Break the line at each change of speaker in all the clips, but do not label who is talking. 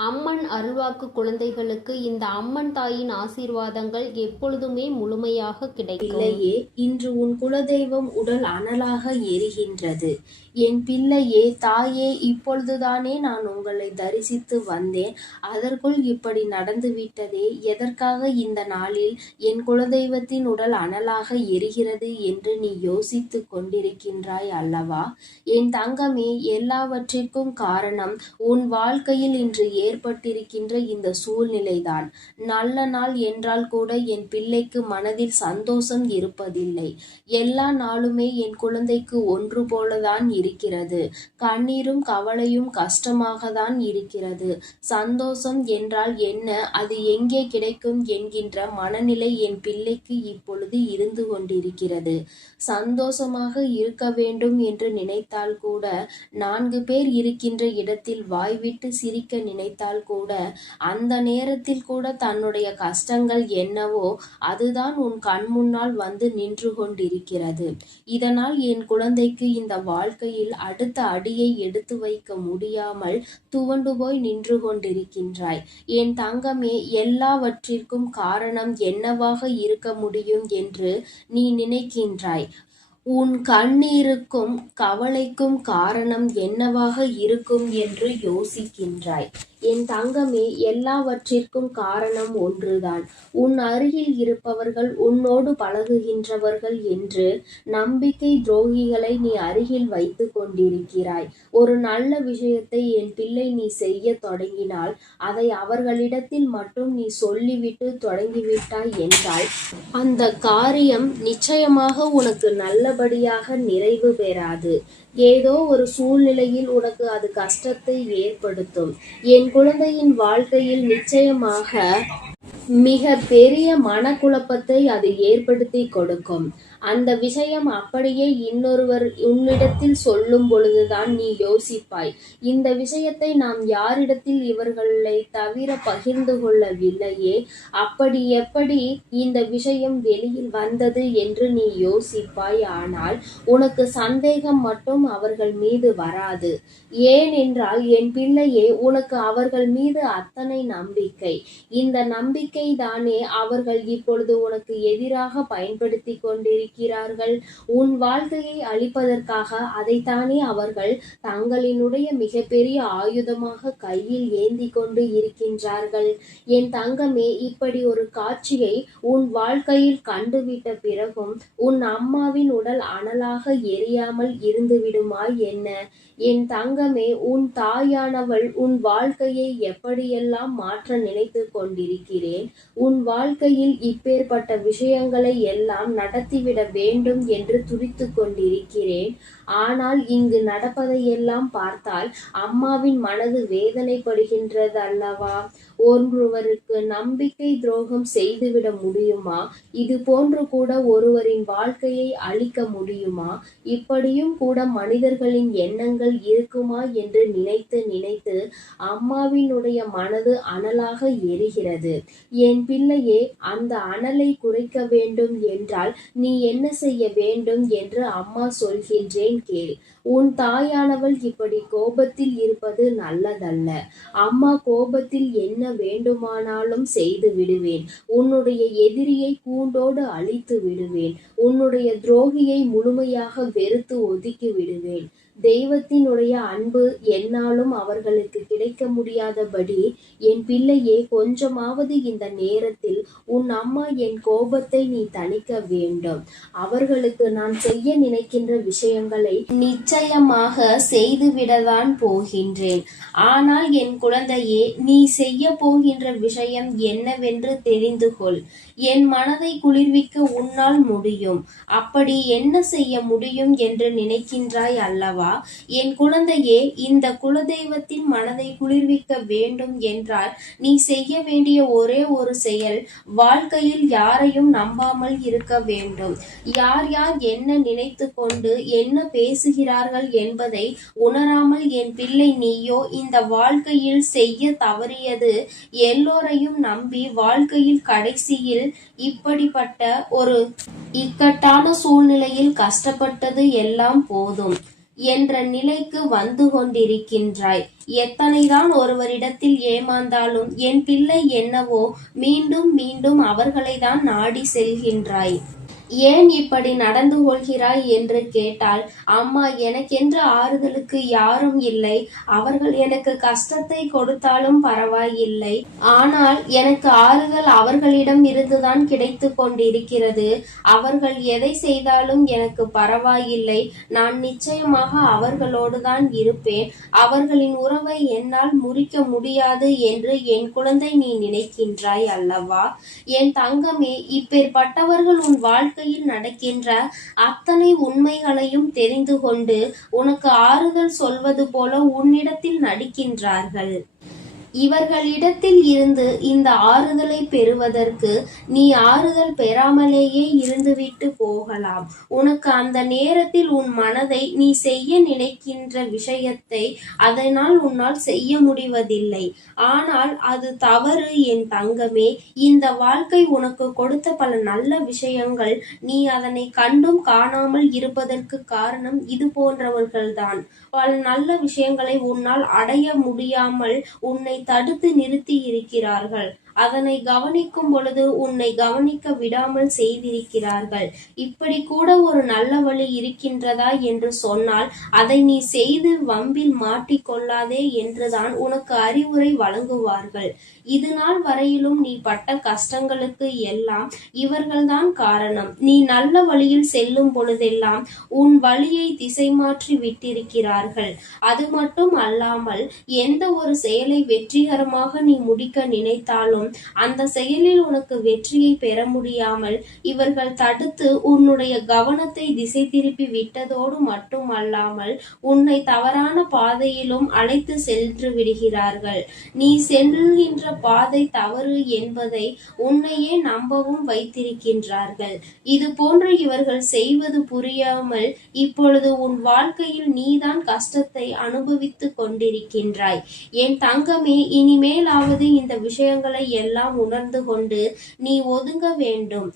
அம்மன் அருள்வாக்கு குழந்தைகளுக்கு இந்த அம்மன் தாயின் ஆசீர்வாதங்கள் எப்பொழுதுமே முழுமையாக கிடைக்கும்.
பிள்ளையே இன்று உன் குலதெய்வம் உடல் அனலாக எரிகின்றது என் பிள்ளையே தாயே இப்பொழுதுதானே நான் உங்களை தரிசித்து வந்தேன். அதற்குள் இப்படி நடந்துவிட்டதே எதற்காக இந்த நாளில் என் குலதெய்வத்தின் உடல் அனலாக எரிகிறது என்று நீ யோசித்துக் கொண்டிருக்கின்றாய் அல்லவா? என் தங்கமே எல்லாவற்றிற்கும் காரணம் உன் வாழ்க்கையில் இன்று ஏற்பட்டிருக்கின்ற இந்த சூழ்நிலைதான். நல்ல நாள் என்றால் கூட என் பிள்ளைக்கு மனதில் சந்தோஷம் இருப்பதில்லை. எல்லா நாளுமே என் குழந்தைக்கு ஒன்று போலதான் இருக்கிறது. கண்ணீரும் கவலையும் கஷ்டமாக தான் இருக்கிறது. சந்தோஷம் என்றால் என்ன? அது எங்கே கிடைக்கும் என்கின்ற மனநிலை என் பிள்ளைக்கு இப்பொழுது இருந்து கொண்டிருக்கிறது. சந்தோஷமாக இருக்க வேண்டும் என்று நினைத்தால் கூட நான்கு பேர் இருக்கின்ற இடத்தில் வாய்விட்டு சிரிக்க நினைத்தால் கூட அந்த நேரத்தில் கூட தன்னுடைய கஷ்டங்கள் என்னவோ அதுதான் உன் கண் முன்னால் வந்து நின்று கொண்டிருக்கிறது. இதனால் என் குழந்தைக்கு இந்த வாழ்க்கையில் அடுத்த அடியை எடுத்து வைக்க முடியாமல் துவண்டு போய் நின்று கொண்டிருக்கின்றாய். என் தங்கமே எல்லாவற்றிற்கும் காரணம் என்னவாக இருக்க முடியும் என்று நீ நினைக்கின்றாய். உன் கண்ணீருக்கும் கவலைக்கும் காரணம் என்னவாக இருக்கும் என்று யோசிக்கின்றாய். என் தங்கமே எல்லாவற்றிற்கும் காரணம் ஒன்றுதான். உன் அருகில் இருப்பவர்கள் உன்னோடு பழகுகின்றவர்கள் என்று நம்பிக்கை துரோகிகளை நீ அருகில் வைத்து கொண்டிருக்கிறாய். ஒரு நல்ல விஷயத்தை என் பிள்ளை நீ செய்ய தொடங்கினால் அதை அவர்களிடத்தில் மட்டும் நீ சொல்லிவிட்டு தொடங்கிவிட்டாய் என்றால் அந்த காரியம் நிச்சயமாக உனக்கு நல்லபடியாக நிறைவு பெறாது. ஏதோ ஒரு சூழ்நிலையில் உனக்கு அது கஷ்டத்தை ஏற்படுத்தும். என் குழந்தையின் வாழ்க்கையில் நிச்சயமாக மிக பெரிய மனக்குழப்பத்தை அது ஏற்படுத்தி கொடுக்கும். அந்த விஷயம் அப்படியே இன்னொருவர் உன்னிடத்தில் சொல்லும் பொழுதுதான் நீ யோசிப்பாய். இந்த விஷயத்தை நாம் யாரிடத்தில் இவர்களை தவிர பகிர்ந்து கொள்ளவில்லையே? அப்படி எப்படி இந்த விஷயம் வெளியில் வந்தது என்று நீ யோசிப்பாய். ஆனால் உனக்கு சந்தேகம் மட்டும் அவர்கள் மீது வராது. ஏனென்றால் என் பிள்ளையே உனக்கு அவர்கள் மீது அத்தனை நம்பிக்கை. இந்த நம்பிக்கை தானே அவர்கள் இப்பொழுது உனக்கு எதிராக பயன்படுத்தி இருக்கிறார்கள் உன் வாழ்க்கையை அழிப்பதற்காக அதைத்தானே அவர்கள் தங்களினுடைய மிகப்பெரிய ஆயுதமாக கையில் ஏந்தி கொண்டு இருக்கின்றார்கள். என் தங்கமே இப்படி ஒரு காட்சியை உன் வாழ்க்கையில் கண்டுவிட்ட பிறகும் உன் அம்மாவின் உடல் அனலாக எரியாமல் இருந்துவிடுமா என்ன? என் தங்கமே உன் தாயானவள் உன் வாழ்க்கையை எப்படியெல்லாம் மாற்ற நினைத்து கொண்டிருக்கிறேன்? உன் வாழ்க்கையில் இப்பேற்பட்ட விஷயங்களை எல்லாம் நடத்திவிட வேண்டும் என்று துடித்துக் கொண்டிருக்கிறேன். ஆனால் இங்கு நடப்பதையெல்லாம் பார்த்தால் அம்மாவின் மனது வேதனைப்படுகின்றது அல்லவா ஒருவருக்கு நம்பிக்கை துரோகம் செய்துவிட முடியுமா? இது போன்று கூட ஒருவரின் வாழ்க்கையை அழிக்க முடியுமா? இப்படியும் கூட மனிதர்களின் எண்ணங்கள் இருக்குமா என்று நினைத்து நினைத்து அம்மாவினுடைய மனது அனலாக எரிகிறது. என் பிள்ளையே அந்த அனலை குறைக்க வேண்டும் என்றால் நீ என்ன செய்ய வேண்டும் என்று அம்மா சொல்கின்றேன் கேள். உன் தாயானவள் இப்படி கோபத்தில் இருப்பது நல்லதல்ல. அம்மா கோபத்தில் என்ன வேண்டுமானாலும் செய்து விடுவேன். உன்னுடைய எதிரியை கூண்டோடு அழித்து விடுவேன். உன்னுடைய துரோகியை முழுமையாக வெறுத்து ஒதுக்கி விடுவேன். தெய்வத்தினுடைய அன்பு என்னாலும் அவர்களுக்கு கிடைக்க முடியாதபடி என் பிள்ளையே கொஞ்சமாவது இந்த நேரத்தில் உன் அம்மா என் கோபத்தை நீ தணிக்க வேண்டும். அவர்களுக்கு நான் செய்ய நினைக்கின்ற விஷயங்களை நிச்சயமாக செய்துவிடதான் போகின்றேன். ஆனால் என் குழந்தையே நீ செய்ய போகின்ற விஷயம் என்னவென்று தெரிந்து கொள். என் மனதை குளிர்விக்க உன்னால் முடியும். அப்படி என்ன செய்ய முடியும் என்று நினைக்கின்றாய் அல்லவா? அல்லவா என் குழந்தையே இந்த குலதெய்வத்தின் மனதை குளிர்விக்க வேண்டும் என்றால் நீ செய்ய வேண்டிய ஒரே ஒரு செயல் வாழ்க்கையில் யாரையும் நம்பாமல் இருக்க வேண்டும். யார் யார் என்ன நினைத்து கொண்டு என்ன பேசுகிறார்கள் என்பதை உணராமல் என் பிள்ளை நீயோ இந்த வாழ்க்கையில் செய்ய தவறியது எல்லோரையும் நம்பி வாழ்க்கையில் கடைசியில் இப்படிப்பட்ட ஒரு இக்கட்டான சூழ்நிலையில் கஷ்டப்பட்டது எல்லாம் போதும். என்ற நிலைக்கு வந்து கொண்டிருக்கின்றாய். எத்தனைதான் ஒருவரிடத்தில் ஏமாந்தாலும் என் பிள்ளை என்னவோ மீண்டும் மீண்டும் அவர்களைதான் நாடி செல்கின்றாய். ஏன் இப்படி நடந்து கொள்கிறாய் என்று கேட்டால் அம்மா எனக்கென்று ஆறுதலுக்கு யாரும் இல்லை. அவர்கள் எனக்கு கஷ்டத்தை கொடுத்தாலும் பரவாயில்லை. ஆனால் எனக்கு ஆறுதல் அவர்களிடம் இருந்துதான் கிடைத்து கொண்டிருக்கிறது. அவர்கள் எதை செய்தாலும் எனக்கு பரவாயில்லை. நான் நிச்சயமாக அவர்களோடு தான் இருப்பேன். அவர்களின் உறவை என்னால் முறிக்க முடியாது என்று என் குழந்தை நீ நினைக்கின்றாய் அல்லவா? என் தங்கமே இப்பேற்பட்டவர்கள் உன் வாழ்க்கை வாழ்க்கையில் நடக்கின்ற அத்தனை உண்மைகளையும் தெரிந்து கொண்டு உனக்கு ஆறுதல் சொல்வது போல உன்னிடத்தில் நடிக்கின்றார்கள். இவர்களிடத்தில் இருந்து இந்த ஆறுதலை பெறுவதற்கு நீ ஆறுதல் பெறாமலேயே இருந்துவிட்டு போகலாம். உனக்கு அந்த நேரத்தில் உன் மனதை நீ செய்ய நினைக்கின்ற விஷயத்தை அதனால் உன்னால் செய்ய முடிவதில்லை. ஆனால் அது தவறு என் தங்கமே. இந்த வாழ்க்கை உனக்கு கொடுத்த பல நல்ல விஷயங்கள். நீ அதனை கண்டும் காணாமல் இருப்பதற்கு காரணம் இது போன்றவர்கள்தான். பல நல்ல விஷயங்களை உன்னால் அடைய முடியாமல் உன்னை தடுத்து நிறுத்தி இருக்கிறார்கள். அதனை கவனிக்கும் பொழுது உன்னை கவனிக்க விடாமல் செய்திருக்கிறார்கள். இப்படி கூட ஒரு நல்ல வழி இருக்கின்றதா என்று சொன்னால் அதை நீ செய்து வம்பில் மாட்டிக்கொள்ளாதே என்றுதான் உனக்கு அறிவுரை வழங்குவார்கள். இது நாள் வரையிலும் நீ பட்ட கஷ்டங்களுக்கு எல்லாம் இவர்கள்தான் காரணம். நீ நல்ல வழியில் செல்லும் பொழுதெல்லாம் உன் வழியை திசை மாற்றி விட்டிருக்கிறார்கள். அது மட்டும் அல்லாமல் எந்த ஒரு செயலை வெற்றிகரமாக நீ முடிக்க நினைத்தாலும் அந்த செயலில் உனக்கு வெற்றியை பெற முடியாமல் இவர்கள் தடுத்து உன்னுடைய கவனத்தை திசை திருப்பி விட்டதோடு மட்டுமல்லாமல் உன்னை தவறான பாதையிலும் அழைத்து சென்று விடுகிறார்கள். நீ செல்கின்ற பாதை தவறு என்பதை உன்னையே நம்பவும் வைத்திருக்கின்றார்கள். இது போன்று இவர்கள் செய்வது புரியாமல் இப்பொழுது உன் வாழ்க்கையில் நீதான் கஷ்டத்தை அனுபவித்துக் கொண்டிருக்கின்றாய். என் தங்கமே இனிமேலாவது இந்த விஷயங்களை எல்லாம் உணர்ந்து கொண்டு நீ ஒதுங்க வேண்டும்.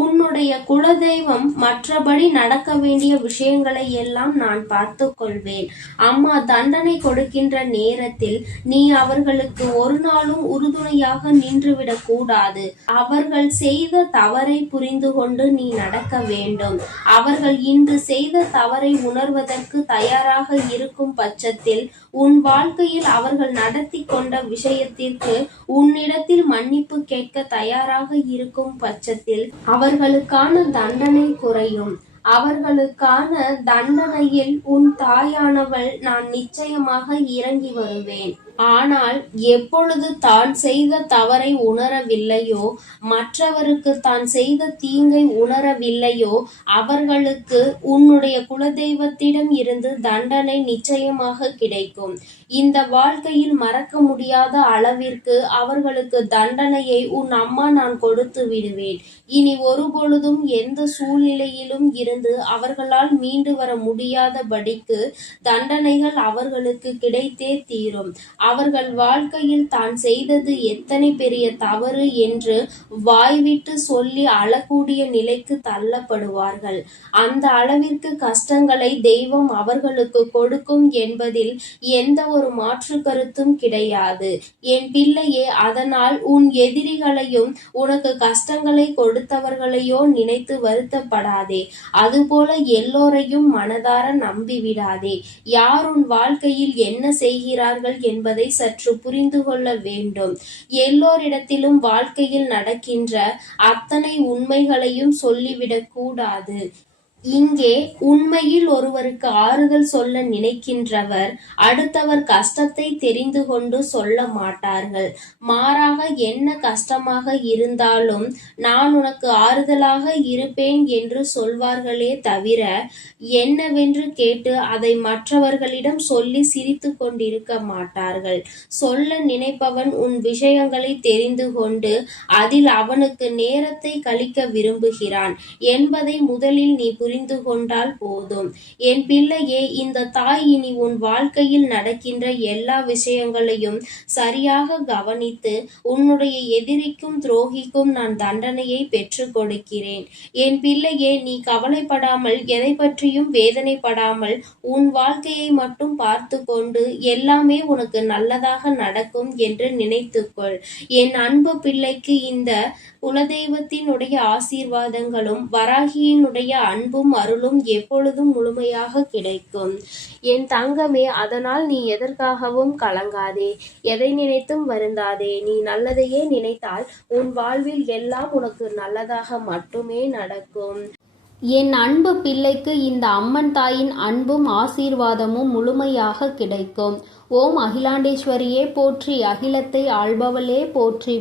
உன்னுடைய குலதெய்வம் மற்றபடி நடக்க வேண்டிய விஷயங்களை எல்லாம் நான் பார்த்து கொள்வேன். அம்மா தண்டனை கொடுக்கின்ற நேரத்தில் நீ அவர்களுக்கு ஒரு நாளும் உறுதுணையாக நின்றுவிடக் கூடாது. அவர்கள் செய்த தவறை புரிந்து கொண்டு நீ நடக்க வேண்டும். அவர்கள் இன்று செய்த தவறை உணர்வதற்கு தயாராக இருக்கும் பட்சத்தில் உன் வாழ்க்கையில் அவர்கள் நடத்தி கொண்ட விஷயத்திற்கு உன்னிடத்தில் மன்னிப்பு கேட்க தயாராக இருக்கும் பட்சத்தில் அவர் அவர்களுக்கான தண்டனை குறையும். அவர்களுக்கான தண்டனையில் உன் தாயானவள் நான் நிச்சயமாக இறங்கி வருவேன். ஆனால் எப்பொழுது தான் செய்த தவறை உணரவில்லையோ மற்றவருக்கு தான் செய்த தீங்கை உணரவில்லையோ அவர்களுக்கு உன்னுடைய குலதெய்வத்திடம் இருந்து தண்டனை நிச்சயமாக கிடைக்கும். இந்த வாழ்க்கையில் மறக்க முடியாத அளவிற்கு அவர்களுக்கு தண்டனையை உன் அம்மா நான் கொடுத்து விடுவேன். இனி ஒருபொழுதும் எந்த சூழ்நிலையிலும் இருந்து அவர்களால் மீண்டு வர முடியாதபடிக்கு தண்டனைகள் அவர்களுக்கு கிடைத்தே தீரும். அவர்கள் வாழ்க்கையில் தான் செய்தது எத்தனை பெரிய தவறு என்று வாய்விட்டு சொல்லி அழக்கூடிய நிலைக்கு தள்ளப்படுவார்கள். அந்த அளவிற்கு கஷ்டங்களை தெய்வம் அவர்களுக்கு கொடுக்கும் என்பதில் எந்த ஒரு மாற்று கருத்தும் கிடையாது. என் பிள்ளையே அதனால் உன் எதிரிகளையும் உனக்கு கஷ்டங்களை கொடுத்தவர்களையோ நினைத்து வருத்தப்படாதே. அதுபோல எல்லோரையும் மனதார நம்பிவிடாதே. யார் உன் வாழ்க்கையில் என்ன செய்கிறார்கள் என்பது சற்று புரிந்து கொள்ள வேண்டும். எல்லோரிடத்திலும் வாழ்க்கையில் நடக்கின்ற அத்தனை உண்மைகளையும் சொல்லிவிடக் கூடாது. இங்கே உண்மையில் ஒருவருக்கு ஆறுதல் சொல்ல நினைக்கின்றவர் அடுத்தவர் கஷ்டத்தை தெரிந்து கொண்டு சொல்ல மாட்டார்கள். மாறாக என்ன கஷ்டமாக இருந்தாலும் நான் உனக்கு ஆறுதலாக இருப்பேன் என்று சொல்வார்களே தவிர என்னவென்று கேட்டு அதை மற்றவர்களிடம் சொல்லி சிரித்து கொண்டிருக்க மாட்டார்கள். சொல்ல நினைப்பவன் உன் விஷயங்களை தெரிந்து கொண்டு அதில் அவனுக்கு நேரத்தை கழிக்க விரும்புகிறான். என்பதை முதலில் நீ புரிந்து கொண்டால் போதும். என் பிள்ளையே இந்த தாய் இனி உன் வாழ்க்கையில் நடக்கின்ற எல்லா விஷயங்களையும் சரியாக கவனித்து உன்னுடைய எதிரிக்கும் துரோகிக்கும் நான் தண்டனையை பெற்றுக் கொடுக்கிறேன். என் பிள்ளையே நீ கவலைப்படாமல் எதை பற்றியும் வேதனைப்படாமல் உன் வாழ்க்கையை மட்டும் பார்த்து கொண்டு எல்லாமே உனக்கு நல்லதாக நடக்கும் என்று நினைத்துக்கொள். என் அன்பு பிள்ளைக்கு இந்த குலதெய்வத்தினுடைய ஆசீர்வாதங்களும் வராகியினுடைய அன்பும் அருளும் எப்பொழுதும் முழுமையாக கிடைக்கும். என் தங்கமே அதனால் நீ எதற்காகவும் கலங்காதே. எதை நினைத்தும் வருந்தாதே. நீ நல்லதையே நினைத்தால் உன் வாழ்வில் எல்லாம் உனக்கு நல்லதாக மட்டுமே நடக்கும்.
என் அன்பு பிள்ளைக்கு இந்த அம்மன் தாயின் அன்பும் ஆசீர்வாதமும் முழுமையாக கிடைக்கும். ஓம் அகிலாண்டேஸ்வரியே போற்றி. அகிலத்தை ஆள்பவளே போற்றி போற்றி